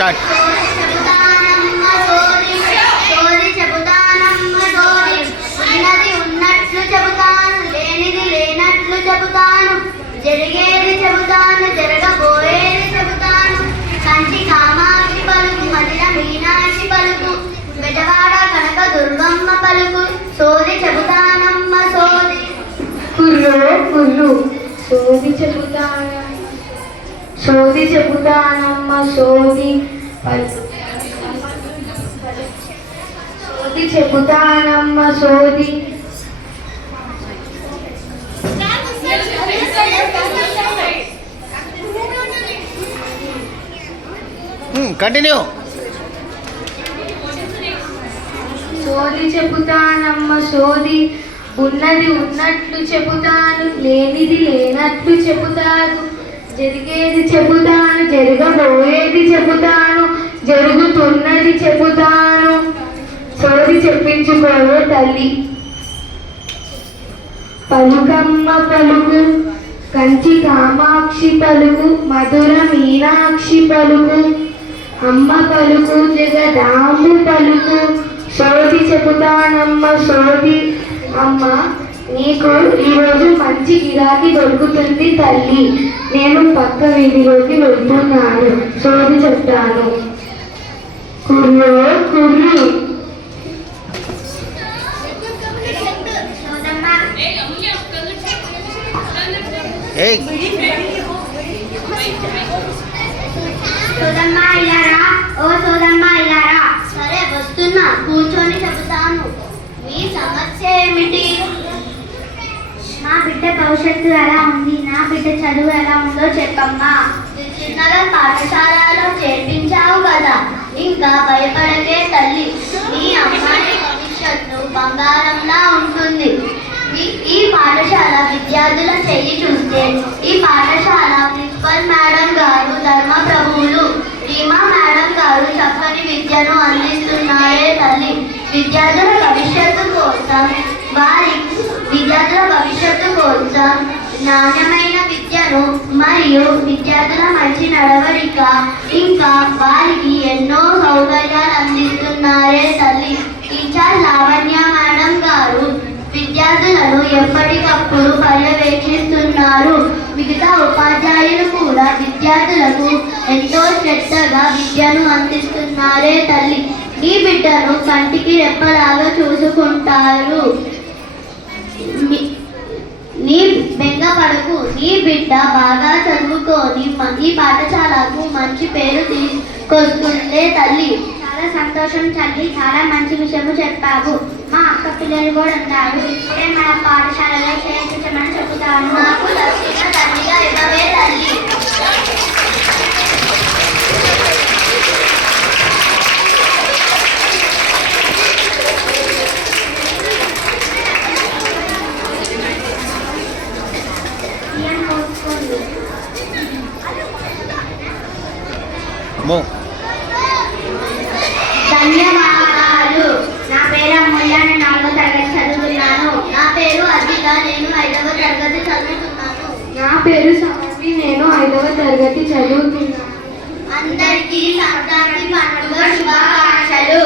Start. ఉన్నట్లు చెబుతాను, లేనిది లేనట్లు చెబుతాను, జరిగేది చెబుతాను, జరగబోయేది చెబుతాను. కంచి కామాక్షి పలుకు, మదిర మీనాక్షి పలుకు, బెజవాడ కనక దుర్గమ్మ పలుకు, సోది చెబుతానమ్మ సోది. కుర్రో కుర్రు సోది చెబుతాను, సోది చెబుతానమ్మ సోది సోది చెబుతానమ్మ సోది. కంటిన్యూ. సోది చెబుతానమ్మ సోది, ఉన్నది ఉన్నట్లు చెబుతాను, లేనిది లేనట్లు చెబుతాను, జరిగేది చెబుతాను, జరగబోయేది చెబుతాను, జరుగుతున్నది చెబుతాను. సోది చెప్పించుకోవే తల్లి. పలుకమ్మ పలుకు, కంచి కామాక్షి పలుకు, మధుర మీనాక్షి పలుకు, అమ్మ పలుకు, జగదాంబు పలుకు, సోది చెబుతానమ్మ సోది. అమ్మ, నీకు ఈరోజు మంచి గిరాకీ దొరుకుతుంది తల్లి. నేను పక్క వీధిలోకి వెళ్తున్నాను, సోది చెప్తాను. కుర్రో కుర్రు సోదమ్మ ఇలారా, ఓ సోదమ్మ ఇలారా. సరే వస్తున్నా, కూర్చొని చెబుతాను. మీ సమస్య ఏమిటి? మా బిడ్డ భవిష్యత్తు ఎలా ఉంది, నా బిడ్డ చదువు ఎలా ఉందో చెప్పమ్మా. చిన్నగా పాఠశాలలో చేర్పించావు కదా, ఇంకా భయపడకే తల్లి. మీ అమ్మాయి భవిష్యత్తు బంగారంలా ఉంటుంది. ఈ పాఠశాల విద్యార్థుల చెయ్యి చూస్తే ఈ పాఠశాల ప్రిన్సిపల్ మేడం గారు ధర్మ ప్రభువులు రీమా మేడం గారు చక్కని విద్యను అందిస్తున్నారే తల్లి. విద్యార్థుల భవిష్యత్తు కోసం నాణ్యమైన విద్యను మరియు విద్యార్థుల మంచి నడవడిక, ఇంకా వారికి ఎన్నో సౌకర్యాలు అందిస్తున్నారే తల్లి. టీచర్ లావణ్య మేడం గారు విద్యార్థులను ఎప్పటికప్పుడు పర్యవేక్షిస్తున్నారు. మిగతా ఉపాధ్యాయులు కూడా విద్యార్థులకు ఎంతో శ్రద్ధగా విద్యను అందిస్తున్నారే తల్లి. నీ బిడ్డను కంటికి రెప్పలాగా చూసుకుంటారు. నీ బెంగపడకు, నీ బిడ్డ బాగా చదువుకొని ఈ పాఠశాలకు మంచి పేరు తీసుకొస్తుందే తల్లి. చాలా సంతోషం తల్లి, చాలా మంచి విషయము చెప్పావు. మా అక్క పిల్లలు కూడా ఉన్నారు, ఇప్పుడే మన పాఠశాలలో చేర్పించమని చెబుతాను. నాకు దక్షిణ తల్లిగా ఇవ్వవే తల్లి. ధన్యవాదాలు. నా పేరు అమూల్య, నేను 4వ తరగతి చదువుతున్నాను. నా పేరు అర్పిత, నేను 5వ తరగతి చదువుతున్నాను. నా పేరు సమర్వి, నేను 5వ తరగతి చదువుతున్నాను. అందరికీ సంక్రాంతి పండుగ శుభాకాంక్షలు.